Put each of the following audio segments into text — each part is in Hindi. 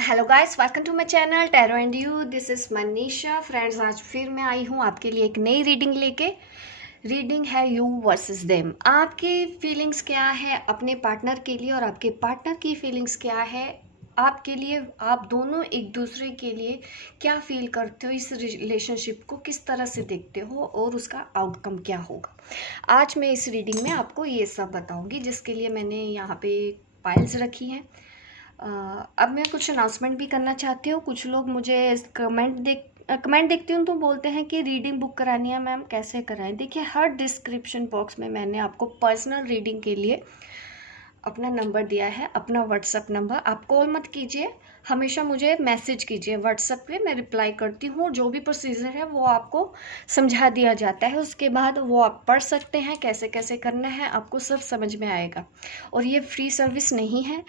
Hello guys, welcome to my channel tarot and you. This is Manisha. Friends, आज फिर मैं आई हूँ आपके लिए एक नई रीडिंग लेके। रीडिंग है यू वर्सेस देम। आपकी फीलिंग्स क्या है अपने पार्टनर के लिए और आपके पार्टनर की फीलिंग्स क्या है आपके लिए। आप दोनों एक दूसरे के लिए क्या फील करते हो, इस रिलेशनशिप को किस तरह से देखते हो और उसका आउटकम क्या होगा। आज मैं इस रीडिंग में आपको ये सब बताऊंगी, जिसके लिए मैंने यहाँ पे फाइल्स रखी हैं। अब मैं कुछ अनाउंसमेंट भी करना चाहती हूँ। कुछ लोग मुझे कमेंट देखती हूँ तो बोलते हैं कि रीडिंग बुक करानी है मैम, कैसे कराएं। देखिए, हर डिस्क्रिप्शन बॉक्स में मैंने आपको पर्सनल रीडिंग के लिए अपना नंबर दिया है, अपना व्हाट्सअप नंबर। आप कॉल मत कीजिए, हमेशा मुझे मैसेज कीजिए व्हाट्सअप पे, मैं रिप्लाई करती हूँ। जो भी प्रोसीजर है वो आपको समझा दिया जाता है, उसके बाद वो आप पढ़ सकते हैं, कैसे कैसे करना है आपको सब समझ में आएगा। और ये फ्री सर्विस नहीं है,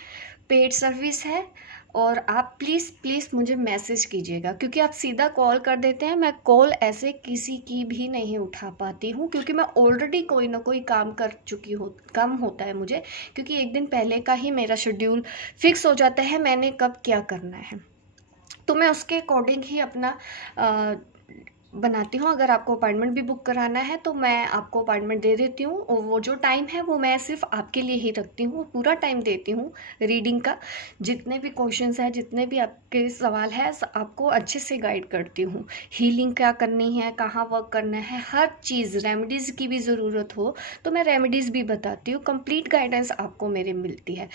पेड सर्विस है। और आप प्लीज़ प्लीज़ मुझे मैसेज कीजिएगा, क्योंकि आप सीधा कॉल कर देते हैं। मैं कॉल ऐसे किसी की भी नहीं उठा पाती हूँ, क्योंकि मैं ऑलरेडी कोई ना कोई काम कर चुकी हो, काम होता है मुझे, क्योंकि एक दिन पहले का ही मेरा शेड्यूल फिक्स हो जाता है, मैंने कब क्या करना है। तो मैं उसके अकॉर्डिंग ही अपना बनाती हूँ। अगर आपको अपॉइंटमेंट भी बुक कराना है तो मैं आपको अपॉइंटमेंट दे देती हूँ, और वो जो टाइम है वो मैं सिर्फ आपके लिए ही रखती हूँ, पूरा टाइम देती हूँ रीडिंग का। जितने भी क्वेश्चंस हैं, जितने भी आपके सवाल है, आपको अच्छे से गाइड करती हूँ। हीलिंग क्या करनी है, कहाँ वर्क करना है, हर चीज़। रेमेडीज़ की भी ज़रूरत हो तो मैं रेमेडीज़ भी बताती हूँ। कंप्लीट गाइडेंस आपको मेरे मिलती है।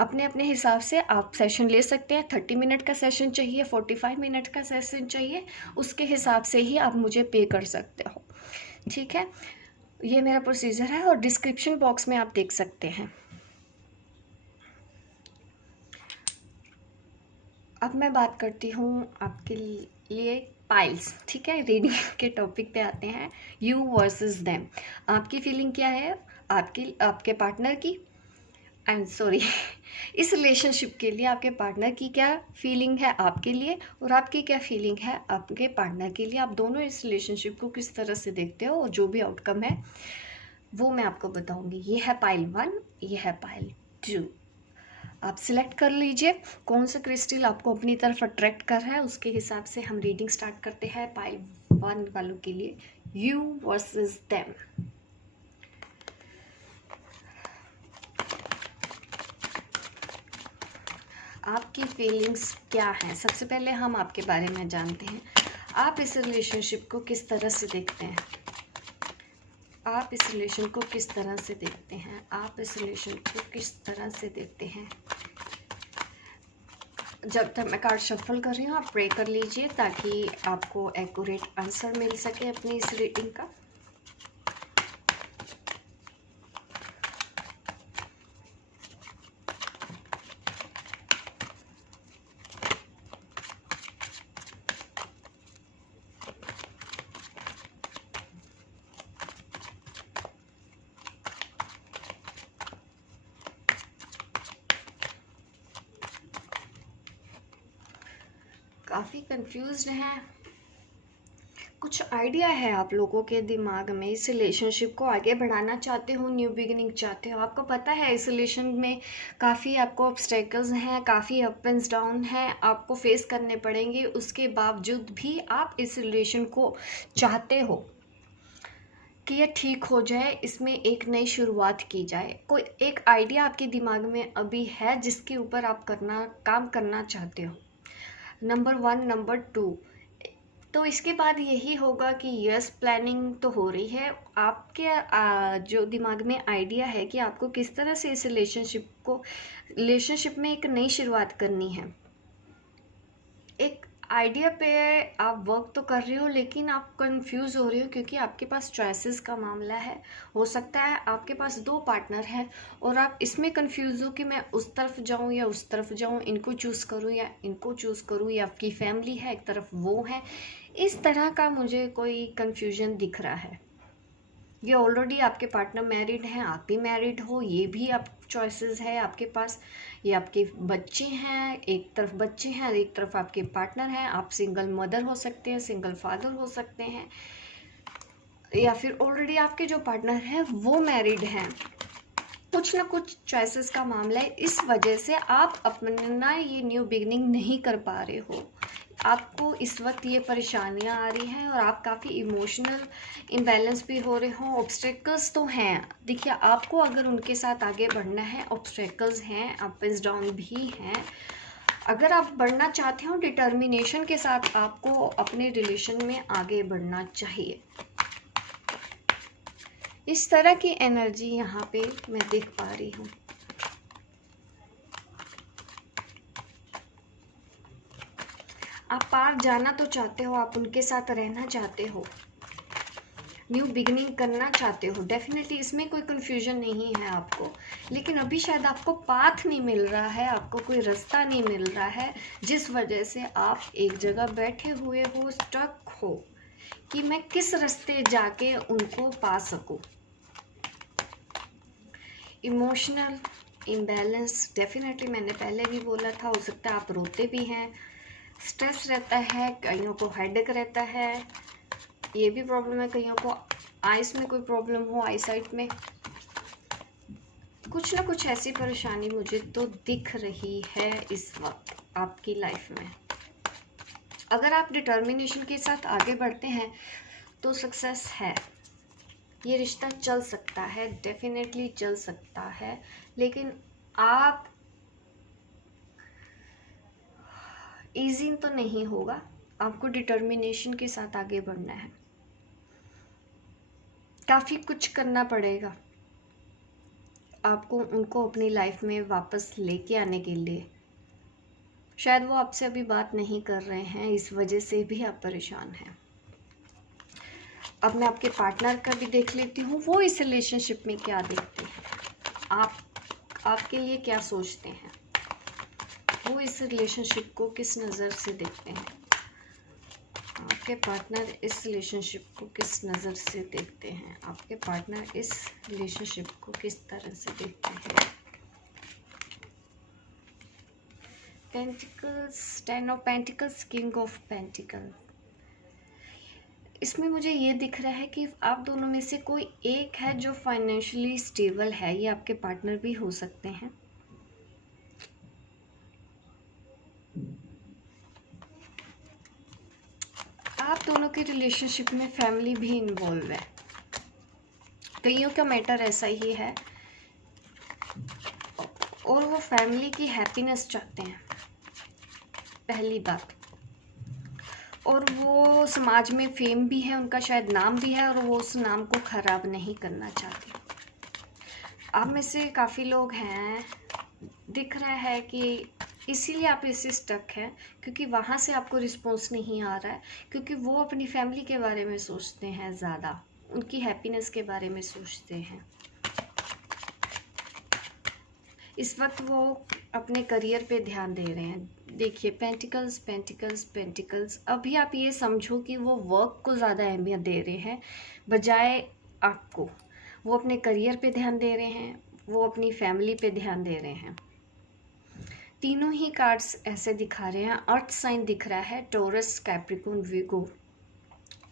अपने अपने हिसाब से आप सेशन ले सकते हैं। 30 मिनट का सेशन चाहिए, 45 मिनट का सेशन चाहिए, उसके हिसाब से ही आप मुझे पे कर सकते हो। ठीक है, ये मेरा प्रोसीजर है और डिस्क्रिप्शन बॉक्स में आप देख सकते हैं। अब मैं बात करती हूँ आपके लिए पाइल्स। ठीक है, रीडिंग के टॉपिक पे आते हैं। You versus them. आपकी फीलिंग क्या है आपके पार्टनर की, आई एम सॉरी इस रिलेशनशिप के लिए आपके पार्टनर की क्या फीलिंग है आपके लिए, और आपकी क्या फीलिंग है आपके पार्टनर के लिए। आप दोनों इस रिलेशनशिप को किस तरह से देखते हो, और जो भी आउटकम है वो मैं आपको बताऊंगी। ये है पाइल 1, ये है पाइल 2। आप सिलेक्ट कर लीजिए कौन सा क्रिस्टल आपको अपनी तरफ अट्रैक्ट कर रहा है, उसके हिसाब से हम रीडिंग स्टार्ट करते हैं पाइल 1 वालों के लिए। You versus them. आपकी फीलिंग्स क्या हैं, सबसे पहले हम आपके बारे में जानते हैं। आप इस रिलेशनशिप को किस तरह से देखते हैं, आप इस रिलेशन को किस तरह से देखते हैं, आप इस रिलेशन को किस तरह से देखते हैं। जब तक मैं कार्ड शफल कर रही हूँ आप प्रे कर लीजिए, ताकि आपको एक्यूरेट आंसर मिल सके अपनी इस रीडिंग का। काफ़ी कंफ्यूज्ड हैं, कुछ आइडिया है आप लोगों के दिमाग में, इस रिलेशनशिप को आगे बढ़ाना चाहते हो, न्यू बिगिनिंग चाहते हो। आपको पता है इस रिलेशन में काफ़ी आपको ऑब्स्टेकल्स हैं, काफ़ी अप एंड डाउन हैं, आपको फेस करने पड़ेंगे। उसके बावजूद भी आप इस रिलेशन को चाहते हो कि ये ठीक हो जाए, इसमें एक नई शुरुआत की जाए। कोई एक आइडिया आपके दिमाग में अभी है जिसके ऊपर आप काम करना चाहते हो। Number 1, number 2। तो इसके बाद यही होगा कि यस, प्लानिंग तो हो रही है आपके जो दिमाग में आइडिया है कि आपको किस तरह से इस रिलेशनशिप में एक नई शुरुआत करनी है। एक आइडिया पे आप वर्क तो कर रहे हो, लेकिन आप कंफ्यूज हो रहे हो, क्योंकि आपके पास चॉइसेस का मामला है। हो सकता है आपके पास 2 पार्टनर हैं और आप इसमें कंफ्यूज हो कि मैं उस तरफ जाऊं या उस तरफ जाऊं, इनको चूज़ करूं या इनको चूज़ करूं, या आपकी फैमिली है एक तरफ वो है। इस तरह का मुझे कोई कंफ्यूजन दिख रहा है। ये ऑलरेडी आपके पार्टनर मैरिड हैं, आप भी मैरिड हो, ये भी आप चॉइसेस है आपके पास। ये आपके बच्चे हैं, एक तरफ बच्चे हैं और एक तरफ आपके पार्टनर हैं। आप सिंगल मदर हो सकते हैं, सिंगल फादर हो सकते हैं, या फिर ऑलरेडी आपके जो पार्टनर हैं वो मैरिड हैं। कुछ ना कुछ चॉइसेस का मामला है, इस वजह से आप अपना ये न्यू बिगनिंग नहीं कर पा रहे हो। आपको इस वक्त ये परेशानियां आ रही हैं और आप काफ़ी इमोशनल इम्बैलेंस भी हो रहे हो। ऑब्स्टेकल्स तो हैं, देखिए आपको अगर उनके साथ आगे बढ़ना है, ऑब्स्टेकल्स हैं, अप्स डाउन भी हैं। अगर आप बढ़ना चाहते हो डिटर्मिनेशन के साथ आपको अपने रिलेशन में आगे बढ़ना चाहिए। इस तरह की एनर्जी यहाँ पे मैं देख पा रही हूँ। आप पार जाना तो चाहते हो, आप उनके साथ रहना चाहते हो, न्यू बिगनिंग करना चाहते हो, डेफिनेटली इसमें कोई कन्फ्यूजन नहीं है आपको। लेकिन अभी शायद आपको पाथ नहीं मिल रहा है, आपको कोई रास्ता नहीं मिल रहा है, जिस वजह से आप एक जगह बैठे हुए हो, स्टक हो कि मैं किस रास्ते जाके उनको पा सकूं। इमोशनल इम्बैलेंस डेफिनेटली मैंने पहले भी बोला था, हो सकता है आप रोते भी हैं, स्ट्रेस रहता है, कईयों को हेडेक रहता है, ये भी प्रॉब्लम है, कईयों को आइस में कोई प्रॉब्लम हो, आई साइट में कुछ ना कुछ ऐसी परेशानी मुझे तो दिख रही है इस वक्त आपकी लाइफ में। अगर आप डिटर्मिनेशन के साथ आगे बढ़ते हैं तो सक्सेस है, ये रिश्ता चल सकता है, डेफिनेटली चल सकता है। लेकिन आप इजी तो नहीं होगा, आपको डिटर्मिनेशन के साथ आगे बढ़ना है, काफ़ी कुछ करना पड़ेगा आपको उनको अपनी लाइफ में वापस लेके आने के लिए। शायद वो आपसे अभी बात नहीं कर रहे हैं, इस वजह से भी आप परेशान हैं। अब मैं आपके पार्टनर का भी देख लेती हूँ, वो इस रिलेशनशिप में क्या देखते हैं, आपके लिए क्या सोचते हैं, वो इस रिलेशनशिप को किस नज़र से देखते हैं, आपके पार्टनर इस रिलेशनशिप को किस नज़र से देखते हैं, आपके पार्टनर इस रिलेशनशिप को किस तरह से देखते हैं। Pentacles, 10 of pentacles, king of pentacle. इसमें मुझे ये दिख रहा है कि आप दोनों में से कोई एक है जो फाइनेंशियली स्टेबल है, ये आपके पार्टनर भी हो सकते हैं। आप दोनों के रिलेशनशिप में फैमिली भी इन्वॉल्व है, कईयों का मैटर ऐसा ही है, और वो फैमिली की हैप्पीनेस चाहते हैं पहली बात, और वो समाज में फेम भी है, उनका शायद नाम भी है, और वो उस नाम को खराब नहीं करना चाहते। आप में से काफ़ी लोग हैं, दिख रहा है कि इसीलिए आप इससे स्टक हैं, क्योंकि वहाँ से आपको रिस्पॉन्स नहीं आ रहा है, क्योंकि वो अपनी फैमिली के बारे में सोचते हैं, ज़्यादा उनकी हैप्पीनेस के बारे में सोचते हैं। इस वक्त वो अपने करियर पे ध्यान दे रहे हैं। देखिए पेंटिकल्स पेंटिकल्स पेंटिकल्स, अभी आप ये समझो कि वो वर्क को ज़्यादा अहमियत दे रहे हैं बजाय आपको। वो अपने करियर पे ध्यान दे रहे हैं, वो अपनी फैमिली पे ध्यान दे रहे हैं। तीनों ही कार्ड्स ऐसे दिखा रहे हैं। अर्थ साइन दिख रहा है, टॉरस, कैप्रिकॉर्न, वीगो,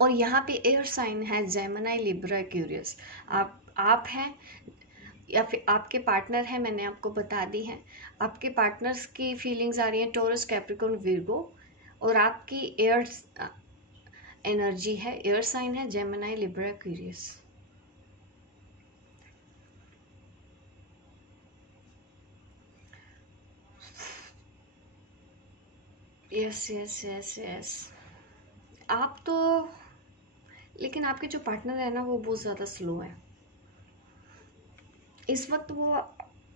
और यहाँ पे एयर साइन है, जेमिनी, लिब्रा, एक्वेरियस। आप हैं या फिर आपके पार्टनर है, मैंने आपको बता दी है। आपके पार्टनर्स की फीलिंग्स आ रही हैं टॉरस, कैप्रिकॉर्न, विर्गो, और आपकी एयर एनर्जी है, एयर साइन है, Gemini, Libra, Aquarius. Yes yes yes yes, आप तो, लेकिन आपके जो पार्टनर है ना वो बहुत ज़्यादा स्लो है इस वक्त। वो,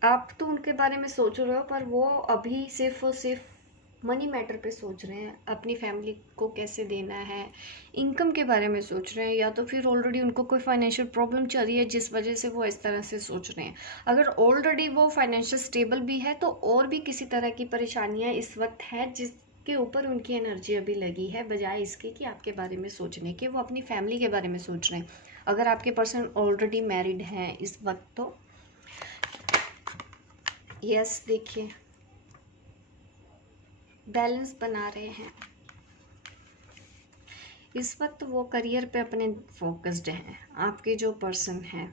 आप तो उनके बारे में सोच रहे हो, पर वो अभी सिर्फ और सिर्फ मनी मैटर पे सोच रहे हैं, अपनी फैमिली को कैसे देना है, इनकम के बारे में सोच रहे हैं, या तो फिर ऑलरेडी उनको कोई फाइनेंशियल प्रॉब्लम चल रही है जिस वजह से वो इस तरह से सोच रहे हैं। अगर ऑलरेडी वो फाइनेंशियल स्टेबल भी है तो और भी किसी तरह की परेशानियाँ इस वक्त है जिसके ऊपर उनकी एनर्जी अभी लगी है, बजाय इसके कि आपके बारे में सोचने के वो अपनी फैमिली के बारे में सोच रहे हैं। अगर आपके पर्सन ऑलरेडी मैरिड हैं इस वक्त तो यस, देखिए बैलेंस बना रहे हैं इस वक्त। वो करियर पे अपने फोकस्ड हैं, आपके जो पर्सन हैं।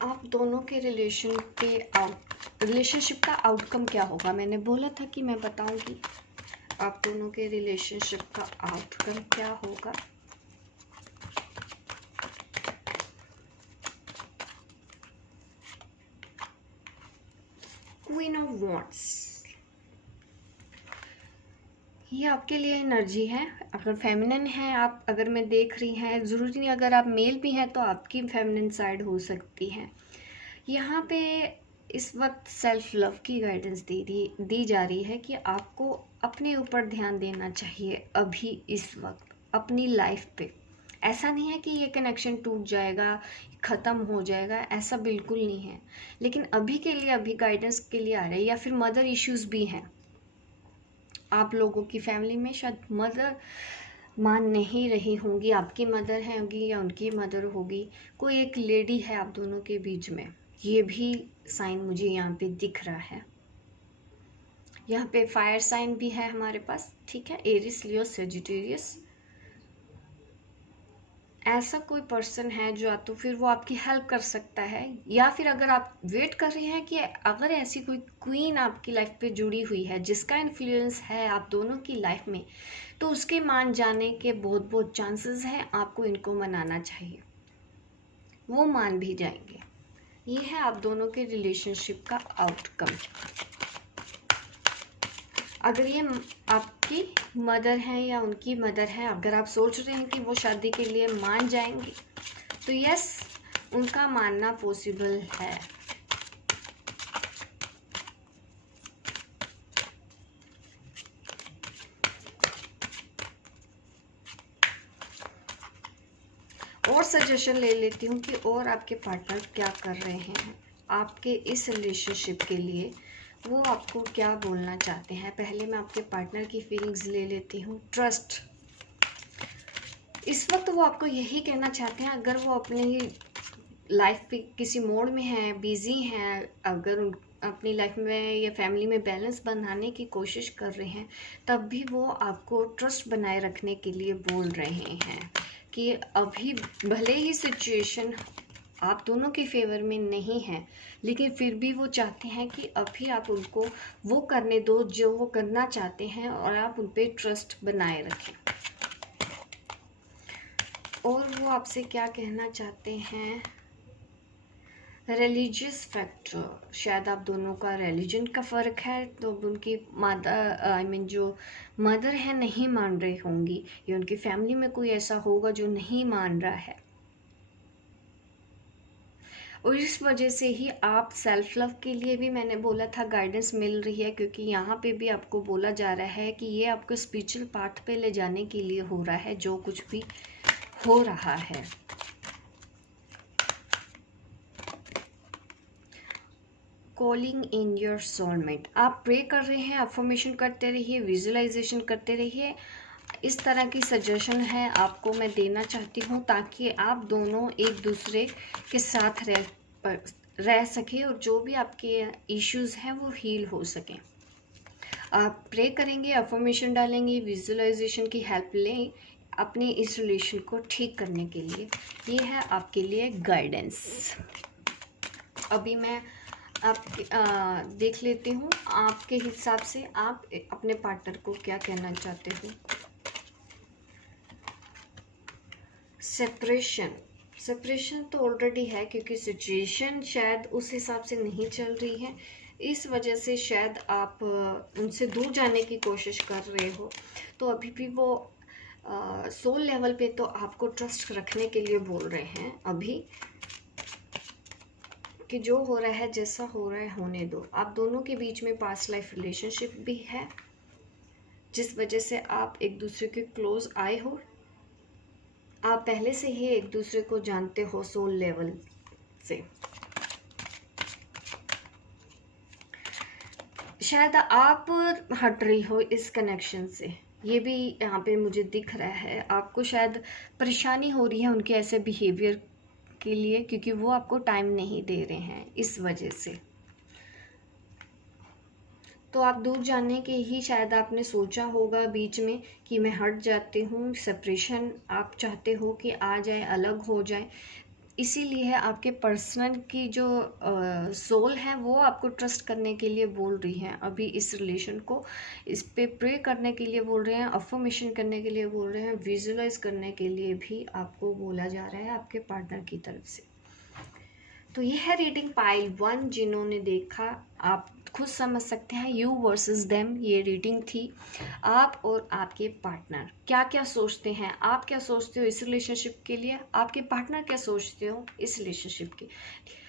आप दोनों के रिलेशनशिप का आउटकम क्या होगा। मैंने बोला था कि मैं बताऊंगी आप दोनों के रिलेशनशिप का आउटकम क्या होगा। क्वीन ऑफ वॉन्ड्स, ये आपके लिए एनर्जी है। अगर फेमिनिन है आप, अगर मैं देख रही हैं, ज़रूरी नहीं अगर आप मेल भी हैं तो आपकी फेमिनिन साइड हो सकती है। यहाँ पे इस वक्त सेल्फ लव की गाइडेंस दी जा रही है कि आपको अपने ऊपर ध्यान देना चाहिए अभी इस वक्त अपनी लाइफ पे। ऐसा नहीं है कि ये कनेक्शन टूट जाएगा, ख़त्म हो जाएगा, ऐसा बिल्कुल नहीं है। लेकिन अभी के लिए, अभी गाइडेंस के लिए आ रहा है। या फिर मदर इश्यूज़ भी हैं आप लोगों की फैमिली में, शायद मदर मान नहीं रही होंगी, आपकी मदर है होगी या उनकी मदर होगी, कोई एक लेडी है आप दोनों के बीच में। ये भी साइन मुझे यहाँ पे दिख रहा है। यहाँ पे फायर साइन भी है हमारे पास, ठीक है, एरिस, लियो, सेजिटेरियस। ऐसा कोई पर्सन है जो तो फिर वो आपकी हेल्प कर सकता है, या फिर अगर आप वेट कर रहे हैं कि अगर ऐसी कोई क्वीन आपकी लाइफ पे जुड़ी हुई है जिसका इन्फ्लुएंस है आप दोनों की लाइफ में, तो उसके मान जाने के बहुत बहुत चांसेस हैं। आपको इनको मनाना चाहिए, वो मान भी जाएंगे। ये है आप दोनों के रिलेशनशिप का आउटकम। अगर ये आपकी मदर है या उनकी मदर है, अगर आप सोच रहे हैं कि वो शादी के लिए मान जाएंगे, तो यस, उनका मानना पॉसिबल है। और सजेशन ले लेती हूँ कि और आपके पार्टनर क्या कर रहे हैं आपके इस रिलेशनशिप के लिए, वो आपको क्या बोलना चाहते हैं। पहले मैं आपके पार्टनर की फीलिंग्स ले लेती हूँ। ट्रस्ट, इस वक्त वो आपको यही कहना चाहते हैं, अगर वो अपनी लाइफ पे किसी मोड में है, बिजी हैं, अगर अपनी लाइफ में या फैमिली में बैलेंस बनाने की कोशिश कर रहे हैं, तब भी वो आपको ट्रस्ट बनाए रखने के लिए बोल रहे हैं कि अभी भले ही सिचुएशन आप दोनों के फेवर में नहीं है, लेकिन फिर भी वो चाहते हैं कि अभी आप उनको वो करने दो जो वो करना चाहते हैं और आप उन पर ट्रस्ट बनाए रखें। और वो आपसे क्या कहना चाहते हैं, रिलीजियस फैक्टर, शायद आप दोनों का रिलीजन का फ़र्क है, तो उनकी मदर जो मदर है नहीं मान रही होंगी, या उनकी फैमिली में कोई ऐसा होगा जो नहीं मान रहा है, और इस वजह से ही आप सेल्फ लव के लिए भी मैंने बोला था गाइडेंस मिल रही है, क्योंकि यहाँ पे भी आपको बोला जा रहा है कि ये आपको स्पिरिचुअल पाथ पे ले जाने के लिए हो रहा है जो कुछ भी हो रहा है। कॉलिंग इन योर सोलमेट, आप प्रे कर रहे हैं, अफर्मेशन करते रहिए, विजुअलाइजेशन करते रहिए। इस तरह की सजेशन है आपको मैं देना चाहती हूँ, ताकि आप दोनों एक दूसरे के साथ रह सकें और जो भी आपके इश्यूज़ हैं वो हील हो सकें। आप प्रे करेंगे, अफर्मेशन डालेंगे, विजुअलाइजेशन की हेल्प लें अपने इस रिलेशन को ठीक करने के लिए। ये है आपके लिए गाइडेंस। अभी मैं आप देख लेती हूँ आपके हिसाब से आप अपने पार्टनर को क्या कहना चाहते हो। सेपरेशन तो ऑलरेडी है, क्योंकि सिचुएशन शायद उस हिसाब से नहीं चल रही है, इस वजह से शायद आप उनसे दूर जाने की कोशिश कर रहे हो। तो अभी भी वो सोल लेवल पे तो आपको ट्रस्ट रखने के लिए बोल रहे हैं अभी, कि जो हो रहा है जैसा हो रहा है होने दो। आप दोनों के बीच में पास्ट लाइफ रिलेशनशिप भी है, जिस वजह से आप एक दूसरे के क्लोज आए हो। आप पहले से ही एक दूसरे को जानते हो सोल लेवल से। शायद आप हट रही हो इस कनेक्शन से, ये भी यहाँ पे मुझे दिख रहा है। आपको शायद परेशानी हो रही है उनके ऐसे बिहेवियर के लिए, क्योंकि वो आपको टाइम नहीं दे रहे हैं इस वजह से। तो आप दूर जाने के ही शायद आपने सोचा होगा बीच में कि मैं हट जाती हूँ, सेपरेशन आप चाहते हो कि आ जाए, अलग हो जाए। इसीलिए आपके पर्सनल की जो सोल है वो आपको ट्रस्ट करने के लिए बोल रही है, अभी इस रिलेशन को इस पे प्रे करने के लिए बोल रहे हैं, अफर्मेशन करने के लिए बोल रहे हैं, विजुलाइज करने के लिए भी आपको बोला जा रहा है आपके पार्टनर की तरफ से। तो ये है रीडिंग पाइल 1। जिन्होंने देखा आप खुद समझ सकते हैं, यू वर्सेस देम ये रीडिंग थी। आप और आपके पार्टनर क्या क्या सोचते हैं, आप क्या सोचते हो इस रिलेशनशिप के लिए, आपके पार्टनर क्या सोचते हो इस रिलेशनशिप के।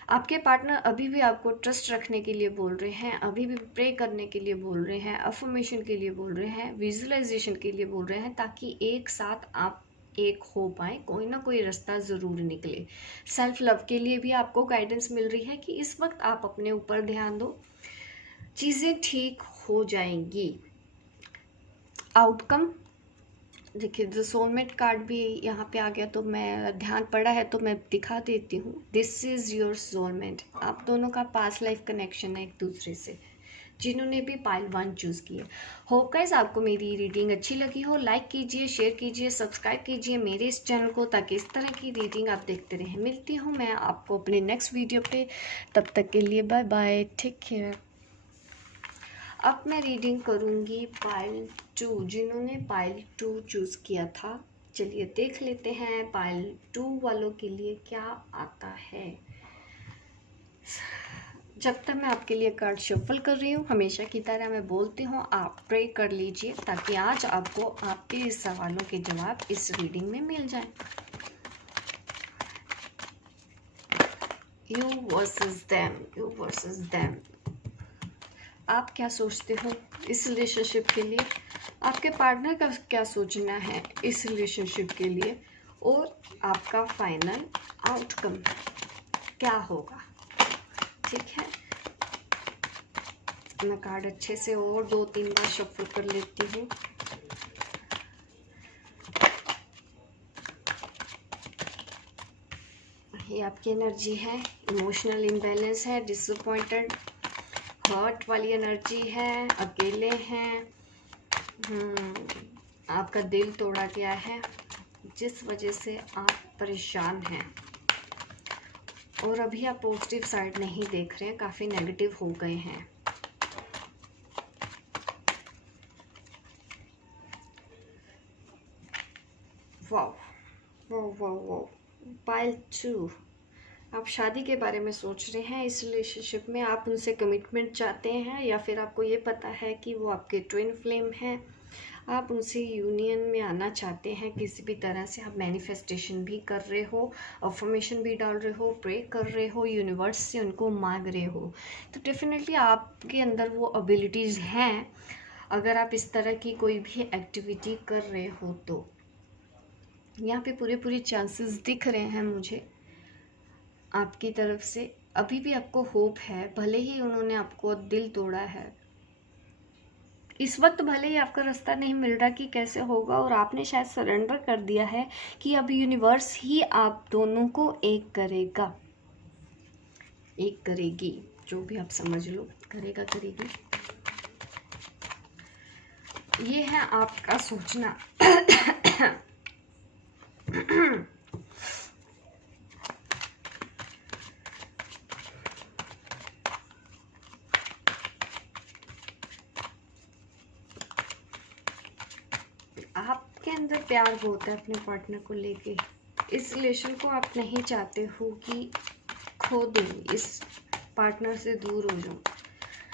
आपके पार्टनर अभी भी आपको ट्रस्ट रखने के लिए बोल रहे हैं, अभी भी प्रे करने के लिए बोल रहे हैं, अफर्मेशन के लिए बोल रहे हैं, विजुअलाइजेशन के लिए बोल रहे हैं, ताकि एक साथ आप एक हो पाए, कोई ना कोई रास्ता ज़रूर निकले। सेल्फ लव के लिए भी आपको गाइडेंस मिल रही है कि इस वक्त आप अपने ऊपर ध्यान दो, चीज़ें ठीक हो जाएंगी। आउटकम देखिए, द सोलमेट कार्ड भी यहाँ पे आ गया, तो मैं ध्यान पड़ा है तो मैं दिखा देती हूँ। दिस इज़ योर सोलमेट, आप दोनों का पास्ट लाइफ कनेक्शन है एक दूसरे से, जिन्होंने भी पाइल 1 चूज़ किए। होप गाइस आपको मेरी रीडिंग अच्छी लगी हो, लाइक कीजिए, शेयर कीजिए, सब्सक्राइब कीजिए मेरे इस चैनल को, ताकि इस तरह की रीडिंग आप देखते रहें। मिलती हूँ मैं आपको अपने नेक्स्ट वीडियो पे, तब तक के लिए बाय बाय, टेक केयर। अब मैं रीडिंग करूँगी पाइल 2, जिन्होंने पाइल 2 चूज़ किया था। चलिए देख लेते हैं पाइल 2 वालों के लिए क्या आता है। जब तक मैं आपके लिए कार्ड शफल कर रही हूँ, हमेशा की तरह मैं बोलती हूँ आप प्रे कर लीजिए, ताकि आज आपको आपके इस सवालों के जवाब इस रीडिंग में मिल जाए। You versus them, you versus them. आप क्या सोचते हो इस रिलेशनशिप के लिए, आपके पार्टनर का क्या सोचना है इस रिलेशनशिप के लिए, और आपका फाइनल आउटकम क्या होगा। ठीक है, मैं कार्ड अच्छे से और 2-3 बार शफल कर लेती हूँ। ये आपकी एनर्जी है, इमोशनल इम्बैलेंस है, डिसअपॉइंटेड हर्ट वाली एनर्जी है, अकेले हैं, आपका दिल तोड़ा गया है, जिस वजह से आप परेशान हैं, और अभी आप पॉजिटिव साइड नहीं देख रहे हैं, काफ़ी नेगेटिव हो गए हैं। Wow wow wow wow. Pile 2, आप शादी के बारे में सोच रहे हैं इस रिलेशनशिप में, आप उनसे कमिटमेंट चाहते हैं, या फिर आपको ये पता है कि वो आपके ट्विन फ्लेम हैं, आप उनसे यूनियन में आना चाहते हैं किसी भी तरह से। आप मैनिफेस्टेशन भी कर रहे हो, अफर्मेशन भी डाल रहे हो, प्रे कर रहे हो, यूनिवर्स से उनको मांग रहे हो। तो डेफिनेटली आपके अंदर वो एबिलिटीज़ हैं, अगर आप इस तरह की कोई भी एक्टिविटी कर रहे हो तो। यहाँ पे पूरे चांसेस दिख रहे हैं मुझे आपकी तरफ से। अभी भी आपको होप है, भले ही उन्होंने आपको दिल तोड़ा है इस वक्त, भले ही आपका रास्ता नहीं मिल रहा कि कैसे होगा, और आपने शायद सरेंडर कर दिया है कि अब यूनिवर्स ही आप दोनों को एक करेगा, एक करेगी, जो भी आप समझ लो, करेगा करेगी। ये है आपका सोचना। आपके अंदर प्यार बहुत है अपने पार्टनर को लेके, इस रिलेशन को आप नहीं चाहते हो कि खो दूँ, इस पार्टनर से दूर हो जाऊँ,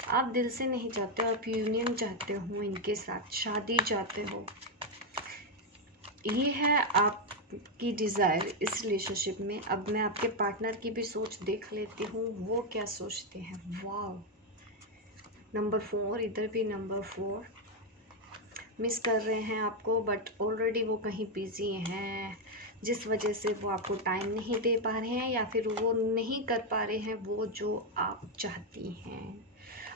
आप दिल से नहीं चाहते हो, आप यूनियन चाहते हो इनके साथ, शादी चाहते हो। ये है आपकी डिज़ायर इस रिलेशनशिप में। अब मैं आपके पार्टनर की भी सोच देख लेती हूँ, वो क्या सोचते हैं। वाओ, नंबर 4, इधर भी नंबर 4। मिस कर रहे हैं आपको, बट ऑलरेडी वो कहीं बिजी हैं, जिस वजह से वो आपको टाइम नहीं दे पा रहे हैं, या फिर वो नहीं कर पा रहे हैं वो जो आप चाहती हैं।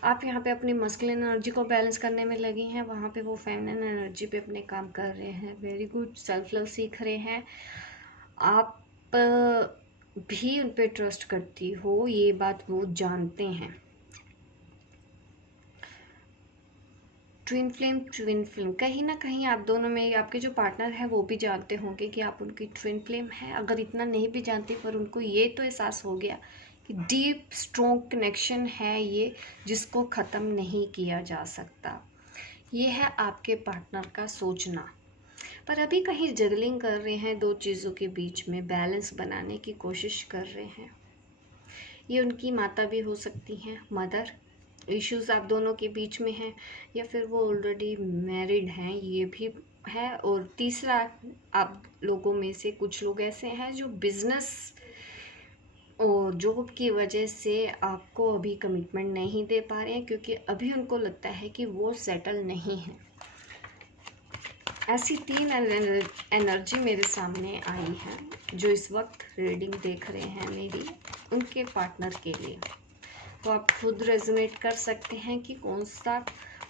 आप यहाँ पे अपनी मस्कुलिन एनर्जी को बैलेंस करने में लगी हैं, वहाँ पे वो फेमिनिन एनर्जी पे अपने काम कर रहे हैं। वेरी गुड, सेल्फ लव सीख रहे हैं। आप भी उन पे ट्रस्ट करती हो, ये बात वो जानते हैं। ट्विन फ्लेम कहीं ना कहीं आप दोनों में, आपके जो पार्टनर है वो भी जानते होंगे कि आप उनकी ट्विन फ्लेम है। अगर इतना नहीं भी जानते पर उनको ये तो एहसास हो गया कि डीप स्ट्रॉन्ग कनेक्शन है ये, जिसको ख़त्म नहीं किया जा सकता। ये है आपके पार्टनर का सोचना। पर अभी कहीं जगलिंग कर रहे हैं दो चीज़ों के बीच में, बैलेंस बनाने की कोशिश कर रहे हैं। ये उनकी माता भी हो सकती हैं, मदर इश्यूज़ आप दोनों के बीच में हैं, या फिर वो ऑलरेडी मैरिड हैं, ये भी है। और तीसरा, आप लोगों में से कुछ लोग ऐसे हैं जो बिजनेस और जॉब की वजह से आपको अभी कमिटमेंट नहीं दे पा रहे हैं, क्योंकि अभी उनको लगता है कि वो सेटल नहीं है। ऐसी 3 एनर्जी मेरे सामने आई है जो इस वक्त रीडिंग देख रहे हैं मेरी, उनके पार्टनर के लिए। तो आप खुद रेजोनेट कर सकते हैं कि कौन सा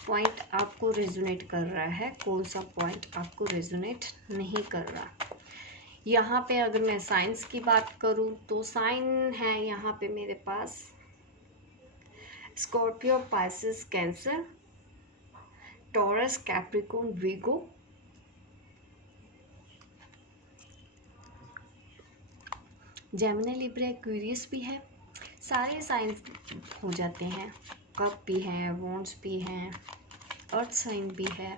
पॉइंट आपको रेजोनेट कर रहा है, कौन सा पॉइंट आपको रेजोनेट नहीं कर रहा। यहाँ पे अगर मैं साइंस की बात करूँ तो साइन है यहाँ पे मेरे पास Scorpio, Pisces, Cancer, Taurus, Capricorn, Virgo, Gemini, Libra, Aquarius भी है। सारे साइंस हो जाते हैं। कप भी है, वॉन्ड्स भी हैं, अर्थ साइन भी है,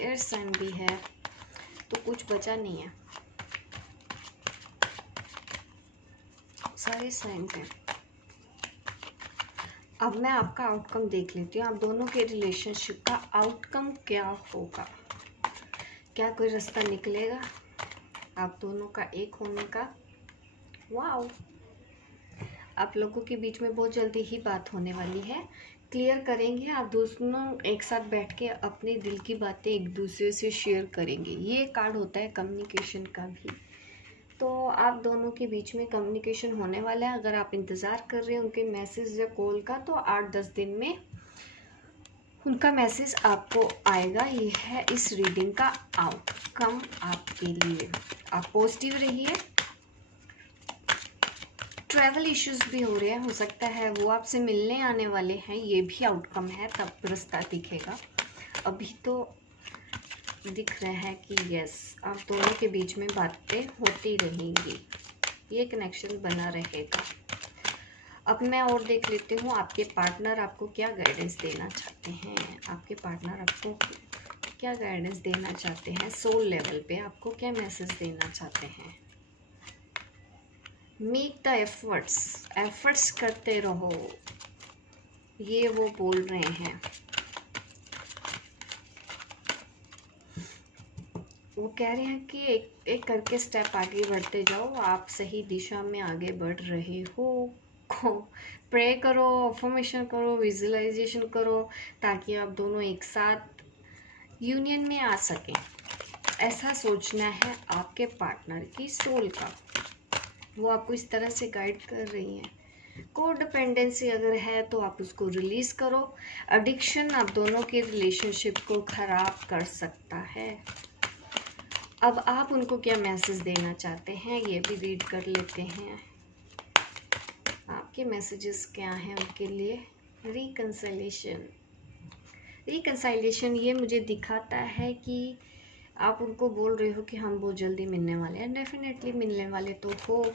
एयर साइन भी है, तो कुछ बचा नहीं है, सारे साइंस हैं। अब मैं आपका आउटकम देख लेती हूँ। आप दोनों के रिलेशनशिप का आउटकम क्या होगा, क्या कोई रास्ता निकलेगा आप दोनों का एक होने का। वाओ, आप लोगों के बीच में बहुत जल्दी ही बात होने वाली है, क्लियर करेंगे। आप दोनों एक साथ बैठ के अपने दिल की बातें एक दूसरे से शेयर करेंगे। ये कार्ड होता है कम्युनिकेशन का भी। तो आप दोनों के बीच में कम्युनिकेशन होने वाला है। अगर आप इंतज़ार कर रहे हैं उनके मैसेज या कॉल का, तो 8-10 दिन में उनका मैसेज आपको आएगा। ये है इस रीडिंग का आउटकम आपके लिए। आप पॉजिटिव रहिए। ट्रैवल इश्यूज भी हो रहे हैं, हो सकता है वो आपसे मिलने आने वाले हैं, ये भी आउटकम है, तब रास्ता दिखेगा। अभी तो दिख रहा है कि यस, आप दोनों के बीच में बातें होती रहेंगी, ये कनेक्शन बना रहेगा। अब मैं और देख लेती हूँ आपके पार्टनर आपको क्या गाइडेंस देना चाहते हैं। आपके पार्टनर आपको क्या गाइडेंस देना चाहते हैं, सोल लेवल पे आपको क्या मैसेज देना चाहते हैं। मेक द एफर्ट्स करते रहो, ये वो बोल रहे हैं। वो कह रहे हैं कि एक एक करके स्टेप आगे बढ़ते जाओ, आप सही दिशा में आगे बढ़ रहे हो। प्रे करो, अफर्मेशन करो, विजुअलाइजेशन करो, ताकि आप दोनों एक साथ यूनियन में आ सकें। ऐसा सोचना है आपके पार्टनर की सोल का। वो आपको इस तरह से गाइड कर रही हैं। कोडिपेंडेंसी अगर है तो आप उसको रिलीज़ करो। एडिक्शन आप दोनों के रिलेशनशिप को ख़राब कर सकता है। अब आप उनको क्या मैसेज देना चाहते हैं ये भी रीड कर लेते हैं। आपके मैसेजेस क्या हैं उनके लिए। रिकंसाइलेशन ये मुझे दिखाता है कि आप उनको बोल रहे हो कि हम बहुत जल्दी मिलने वाले हैं। डेफिनेटली मिलने वाले तो हो,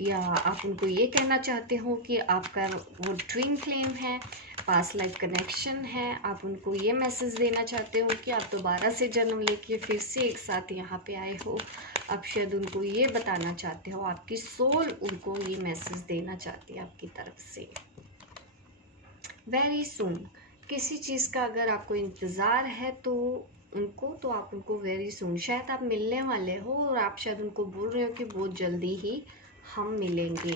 या आप उनको ये कहना चाहते हो कि आपका वो ट्विन फ्लेम है, पास्ट लाइफ कनेक्शन है। आप उनको ये मैसेज देना चाहते हो कि आप दोबारा से जन्म लेके फिर से एक साथ यहाँ पे आए हो। आप शायद उनको ये बताना चाहते हो, आपकी सोल उनको ये मैसेज देना चाहती है आपकी तरफ से। वेरी सून, किसी चीज़ का अगर आपको इंतज़ार है तो आप उनको वेरी सून, शायद आप मिलने वाले हो और आप शायद उनको बोल रहे हो कि बहुत जल्दी ही हम मिलेंगे।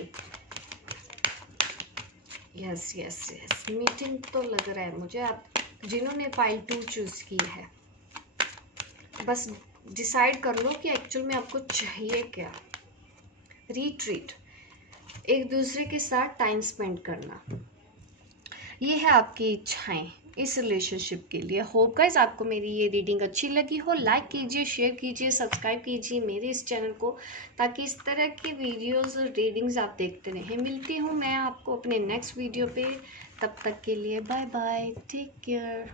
यस यस यस, मीटिंग तो लग रहा है मुझे। आप जिन्होंने पाइल 2 चूज़ की है, बस डिसाइड कर लो कि एक्चुअल में आपको चाहिए क्या। रिट्रीट, एक दूसरे के साथ टाइम स्पेंड करना, ये है आपकी इच्छाएं इस रिलेशनशिप के लिए। होप गाइस आपको मेरी ये रीडिंग अच्छी लगी हो। लाइक कीजिए, शेयर कीजिए, सब्सक्राइब कीजिए मेरे इस चैनल को, ताकि इस तरह की वीडियोस और रीडिंग्स आप देखते रहें। मिलती हूँ मैं आपको अपने नेक्स्ट वीडियो पे, तब तक के लिए बाय बाय, टेक केयर।